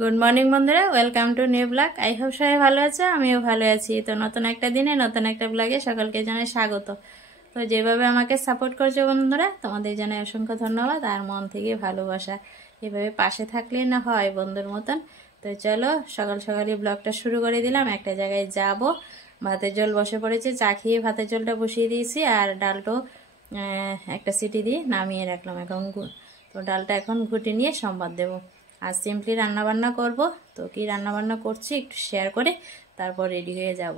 Good morning বন্ধুরা, welcome to new blog. I hope সবাই ভালো আছে, আমিও ভালো আছি। তো নতুন একটা দিনে নতুন একটা ব্লগে সকলকে জানাই স্বাগত। তো যেভাবে আমাকে সাপোর্ট করছো বন্ধুরা, তোমাদের জানাই অসংখ্য ধন্যবাদ আর মন থেকে ভালোবাসা। এভাবে পাশে থাকলে না হয় বন্ধুর মতন। তো চলো সকাল সকালই ব্লগটা শুরু করে দিলাম। একটা জায়গায় যাব, ভাতের জল বসে পড়েছে, চা খেয়ে ভাতের জলটা বসিয়ে দিয়েছি আর ডালটাও একটা সিটি দিয়ে নামিয়ে রাখলাম। এখন তো ডালটা এখন ঘুটে নিয়ে সম্বাদ দেবো। আর সিম্পলি রান্নাবান্না করব। তো কি রান্নাবান্না করছি একটু শেয়ার করে তারপর রেডি হয়ে যাব।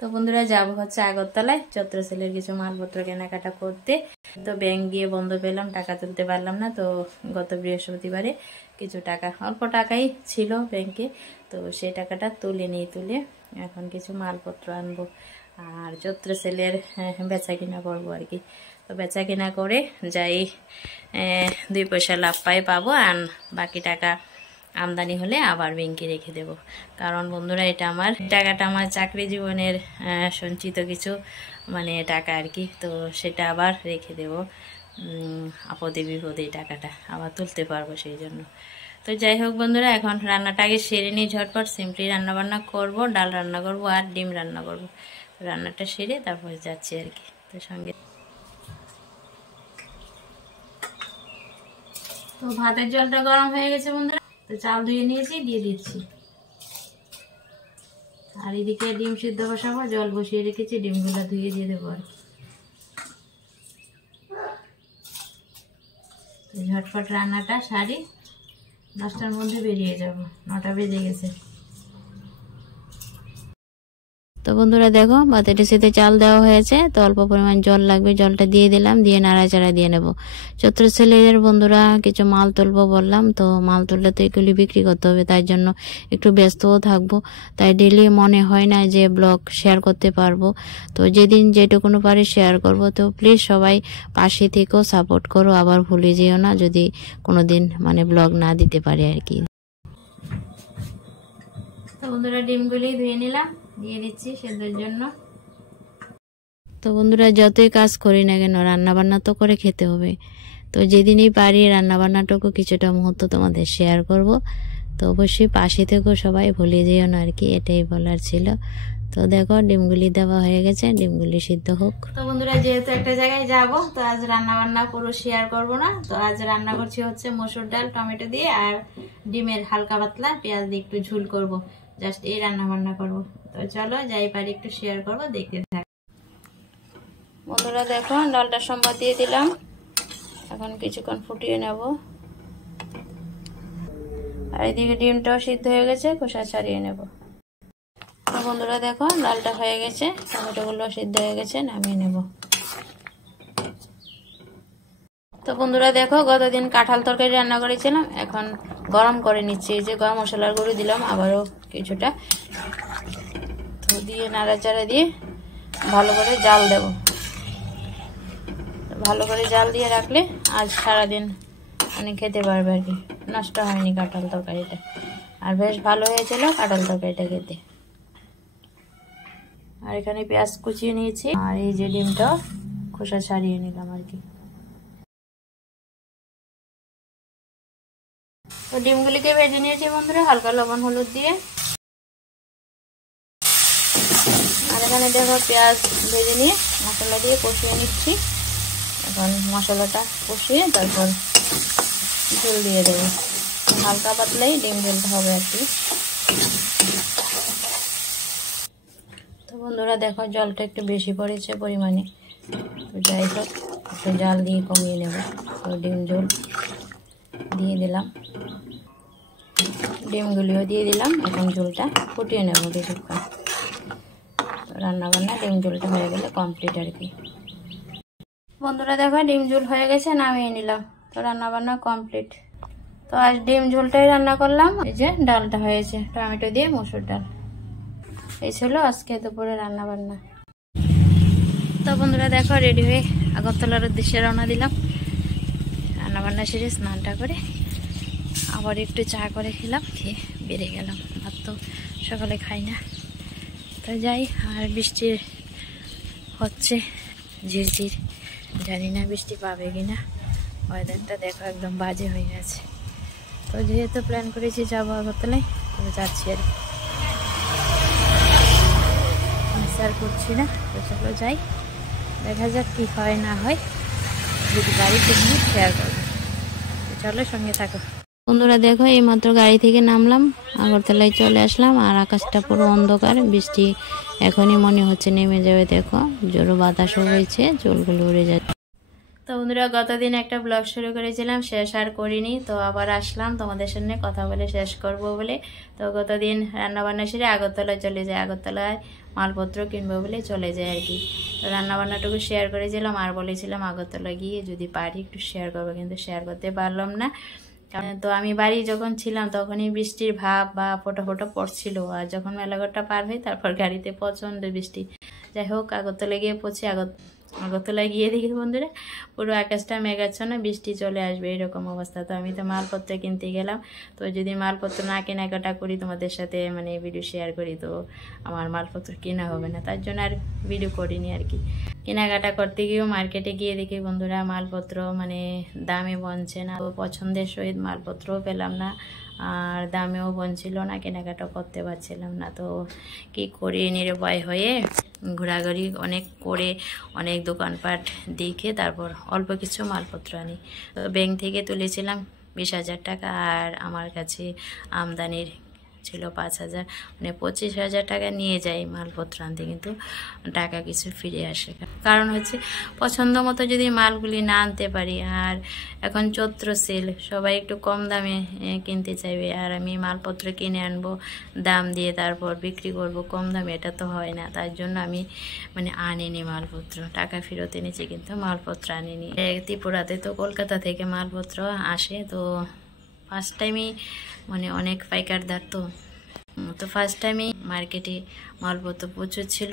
তো বন্ধুরা যাব হচ্ছে আগরতলায় চৈত্র সেলের কিছু মালপত্র কেনাকাটা করতে। তো ব্যাংক গিয়ে বন্ধ পেলাম, টাকা তুলতে পারলাম না। তো গত বৃহস্পতিবারে কিছু টাকা, অল্প টাকাই ছিল ব্যাংকে, তো সেই টাকাটা তুলে এখন কিছু মালপত্র আনবো আর চৈত্র সেলের বেচা কিনা করবো আর কি। তো বেচা কিনা করে যাই 2 পয়সা লাভ পাবো আর বাকি টাকা আমদানি হলে আবার ব্যাংকে রেখে দেব। কারণ বন্ধুরা এটা আমার টাকাটা আমার চাকরি জীবনের সঞ্চিত কিছু টাকা আর কি। তো সেটা আবার রেখে দেব, আপদে বিপদে টাকাটা আবার তুলতে পারবো সেই জন্য। তো যাই হোক বন্ধুরা, এখন রান্নাটা আগে সেরে নিই ঝটপট। সিম্পলি রান্নাবান্না করব, ডাল রান্না করব আর ডিম রান্না করব। রান্নাটা সেরে তারপরে যাচ্ছি আর কি। তো সঙ্গে তো ভাতের জলটা গরম হয়ে গেছে বন্ধুরা। তো চাল ধুয়ে নিয়েছি, দিয়ে দিচ্ছি। আর এদিকে ডিম সিদ্ধ বসাবো, জল বসিয়ে রেখেছি, ডিমগুলো ধুয়ে দিয়ে দেবো আর কি। তো ঝটপট রান্নাটা সারি, 10টার মধ্যে বেরিয়ে যাব, 9টা বেজে গেছে। তো বন্ধুরা দেখো ভাতের সাথে চাল দেওয়া হয়েছে, তো অল্প পরিমাণ জল লাগবে, জলটা দিয়ে দিলাম, দিয়ে নাড়াচাড়া দিয়ে নেব। চৈত্র সেলের বন্ধুরা কিছু মাল তুলবো বললাম, তো মাল তুললে তো এগুলি বিক্রি করতে হবে, তাই জন্য একটু ব্যস্তও থাকবো। তাই ডেলি মনে হয় না যে ব্লগ শেয়ার করতে পারবো। তো যেদিন যেটুকুনো পারি শেয়ার করব। তো প্লিজ সবাই পাশে থেকেও সাপোর্ট করো, আবার ভুলে যেও না যদি কোনোদিন ব্লগ না দিতে পারি আর কি। তো বন্ধুরা ডিমগুলি ধুয়ে নিলাম, দিয়ে দিচ্ছি সেদ্ধর জন্য। তো বন্ধুরা যতই কাজ করি না কেন রান্না বান্না তো করে খেতে হবে। তো যেদিনই পারি রান্না বান্নাটুকু কিছুটা মুহূর্ত তোমাদের শেয়ার করব। তো অবশ্যই পাশে থেকেও সবাই ভুলে যেও না আর কি, এটাই বলার ছিল। তো দেখো ডিমগুলি দেওয়া হয়ে গেছে, ডিমগুলি সিদ্ধ হোক। তো বন্ধুরা যেহেতু একটা জায়গায় যাব, তো আজ রান্না বান্না পুরো শেয়ার করব না। তো আজ রান্না করছি হচ্ছে মসুর ডাল টমেটো দিয়ে আর ডিমের হালকা পাতলা পেঁয়াজ দিয়ে একটু ঝুল করব। জাস্ট এই রান্না বান্না করব। তো চলো যাই পারি একটু শেয়ার করব, দেখতে থাক। বন্ধুরা দেখো ডালটা সম্বাদ দিয়ে দিলাম, এখন কিছুক্ষণ ফুটিয়ে নেব। আর এদিকে ডিমটাও সিদ্ধ হয়ে গেছে, খোসা ছাড়িয়ে নেব। তো বন্ধুরা দেখো ডালটা হয়ে গেছে, টমেটোগুলো সিদ্ধ হয়ে গেছে, নামিয়ে নেব। তো বন্ধুরা দেখো গতদিন কাঁঠাল তরকারি রান্না করেছিলাম, এখন গরম করে নিচ্ছি। এই যে গরম মশলার গুঁড়ো দিলাম আবারও কিছুটা, তো দিয়ে নাড়াচাড়া দিয়ে ভালো করে জাল দেব। ভালো করে জাল দিয়ে রাখলে আজ সারাদিন খেতে পারবে আর কি। নষ্ট হয়নি কাঁঠাল তরকারিটা, আর বেশ ভালো হয়েছিল কাঁঠাল তরকারিটা খেতে। আর এখানে পেঁয়াজ কুচিয়ে নিয়েছি আর এই যে ডিমটা খোসা ছাড়িয়ে নিলাম আর কি। তো ডিমগুলিকে ভেজে নিয়েছি বন্ধুরা হালকা লবণ হলুদ দিয়ে। আর এখানে দেখো পেঁয়াজ ভেজে নিয়ে মশলা দিয়ে কষিয়ে নিচ্ছি। এখন মশলাটা কষিয়ে তারপর ঝোল দিয়ে দেবো। হালকা পাতলাই ডিম ঝোলটা হবে আর কি। তো বন্ধুরা দেখো জলটা একটু বেশি পড়েছে পরিমাণে, তো যাই হোক একটু জাল দিয়ে কমিয়ে নেব। তো ডিম ঝোল দিয়ে দিলাম, ডিমগুলিও দিয়ে দিলাম। এখন ঝোলটা ফুটিয়ে নেব কিছুক্ষণ। রান্নাবান্না ডিম ঝোলটা হয়ে গেলে কমপ্লিট আর কি। বন্ধুরা দেখো ডিম ঝোল হয়ে গেছে, নামিয়ে নিলাম। তো রান্নাবান্না কমপ্লিট। তো আজ ডিম ঝোলটাই রান্না করলাম। এই যে ডালটা হয়েছে টমেটো দিয়ে মসুর ডাল। এই ছিল আজকে দুপুরে রান্না বান্না। তো বন্ধুরা দেখো রেডি হয়ে আগরতলার উদ্দেশ্যে রওনা দিলাম। রান্না বান্না সেরে স্নানটা করে আবার একটু চা করে খেলাম, খেয়ে বেরিয়ে গেলাম। ভাত তো সকালে খাই না। তো যাই, আর বৃষ্টি হচ্ছে ঝিরঝির, জানি না বৃষ্টি পাবে কিনা। ওয়েদারটা দেখো একদম বাজে হয়ে গেছে। তো যেহেতু প্ল্যান করেছি যাবো আগরতলায়, তো যাচ্ছি আর শেয়ার করছি না। তো চলো যাই, দেখা যাক কি হয় না হয়, যদি গাড়িতে নিয়ে শেয়ার করবো। চলো সঙ্গে থাকো বন্ধুরা। দেখো এই মাত্র গাড়ি থেকে নামলাম, আগরতলায় চলে আসলাম, আর আকাশটা পুরো অন্ধকার, বৃষ্টি এখনই মনে হচ্ছে নেমে যাবে। দেখো জোরো বাতাসও হয়েছে, চুলগুলো উড়ে যাচ্ছে। তো বন্ধুরা গতদিন একটা ব্লগ শুরু করেছিলাম, শেষ আর করিনি, তো আবার আসলাম তোমাদের সামনে কথা বলে শেষ করব বলে। তো গতদিন রান্নাবান্না সেরে আগরতলায় চলে যায়, আগরতলায় মালপত্র কিনবো বলে চলে যায় আর কি। তো রান্নাবান্নাটুকু শেয়ার করেছিলাম, আর বলেছিলাম আগরতলা গিয়ে যদি পারি একটু শেয়ার করবো, কিন্তু শেয়ার করতে পারলাম না। তো আমি বাড়ি যখন ছিলাম তখনই বৃষ্টির ভাব বা ফোটা ফোটা পড়ছিল, আর যখন মেলাঘরটা পার হই তারপর গাড়িতে প্রচণ্ড বৃষ্টি। যাই হোক আগরতলা গিয়ে পৌঁছে, আগরতলায় গিয়ে দেখি বন্ধুরা পুরো আকাশটা মেঘাচ্ছন্ন, বৃষ্টি চলে আসবে এরকম অবস্থা। তো আমি তো মালপত্র কিনতে গেলাম, তো যদি মালপত্র না কেনাকাটা করি তোমাদের সাথে মানে ভিডিও শেয়ার করি, তো আমার মালপত্র কেনা হবে না, তার জন্য আর ভিডিও করিনি আর কি। কেনাকাটা করতে গিয়েও মার্কেটে গিয়ে দেখি বন্ধুরা মালপত্র মানে দামে বনছে না, পছন্দের সহিত মালপত্রও পেলাম না, আর দামেও বনছিল না, কেনাকাটা করতে পারছিলাম না। তো কি করি নিরুপায় হয়ে ঘোরাঘুরি অনেক করে অনেক দোকানপাট দেখে তারপর অল্প কিছু মালপত্র আনি। তো ব্যাংক থেকে তুলেছিলাম 20,000 টাকা, আর আমার কাছে আমদানির ছিল 5,000, মানে 25,000 টাকা নিয়ে যাই মালপত্র আনতে, কিন্তু টাকা কিছু ফিরে আসে। কারণ হচ্ছে পছন্দ মতো যদি মালগুলি না আনতে পারি, আর এখন চৈত্র সেল, সবাই একটু কম দামে কিনতে চাইবে, আর আমি মালপত্র কিনে আনবো দাম দিয়ে তারপর বিক্রি করব কম দামে, এটা তো হয় না। তার জন্য আমি মানে আনিনি মালপত্র, টাকা ফেরত এনেছি কিন্তু মালপত্র আনিনি। ত্রিপুরাতে তো কলকাতা থেকে মালপত্র আসে, তো ফার্স্ট টাইমই মানে অনেক পাইকারদার, তো ফার্স্ট টাইমই মার্কেটে মালপত্র প্রচুর ছিল,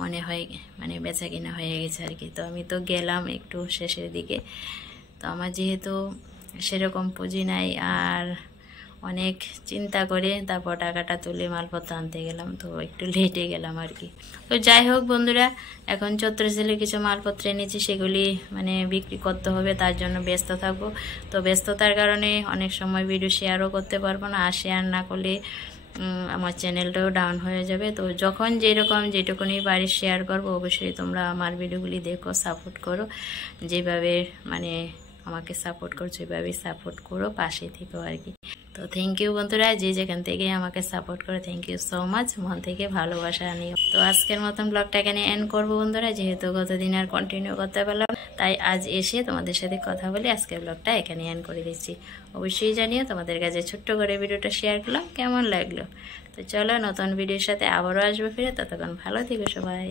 মনে হয় মানে বেচা কিনা হয়ে গেছে আর কি। তো আমি তো গেলাম একটু শেষের দিকে, তো আমার যেহেতু সেরকম পুঁজি নাই, আর অনেক চিন্তা করে তারপর টাকাটা তুলে মালপত্র আনতে গেলাম, তো একটু লেটে গেলাম আর কি। তো যাই হোক বন্ধুরা, এখন চৈত্র সেলে কিছু মালপত্র এনেছি, সেগুলি মানে বিক্রি করতে হবে, তার জন্য ব্যস্ত থাকবো। তো ব্যস্ততার কারণে অনেক সময় ভিডিও শেয়ারও করতে পারবো না, আর শেয়ার না করলে আমার চ্যানেলটাও ডাউন হয়ে যাবে। তো যখন যেরকম যেটুকুনি বাড়ি শেয়ার করবো, অবশ্যই তোমরা আমার ভিডিওগুলি দেখো, সাপোর্ট করো, যেভাবে মানে আমাকে সাপোর্ট করছো এভাবেই সাপোর্ট করো, পাশে থেকো আর কি। তো থ্যাংক ইউ বন্ধুরা, যে যেখান থেকে আমাকে সাপোর্ট করো, থ্যাংক ইউ সো মাচ, মন থেকে ভালোবাসা নিও। তো আজকের মতন ব্লগটা এখানে এন্ড করবো বন্ধুরা, যেহেতু গতদিন আর কন্টিনিউ করতে পারলাম, তাই আজ এসে তোমাদের সাথে কথা বলে আজকের ব্লগটা এখানে এন্ড করে দিচ্ছি। অবশ্যই জানিও তোমাদের কাছে ছোট্ট করে ভিডিওটা শেয়ার করলাম কেমন লাগলো। তো চলো নতুন ভিডিওর সাথে আবারও আসবো ফিরে, ততক্ষণ ভালো থেকো সবাই।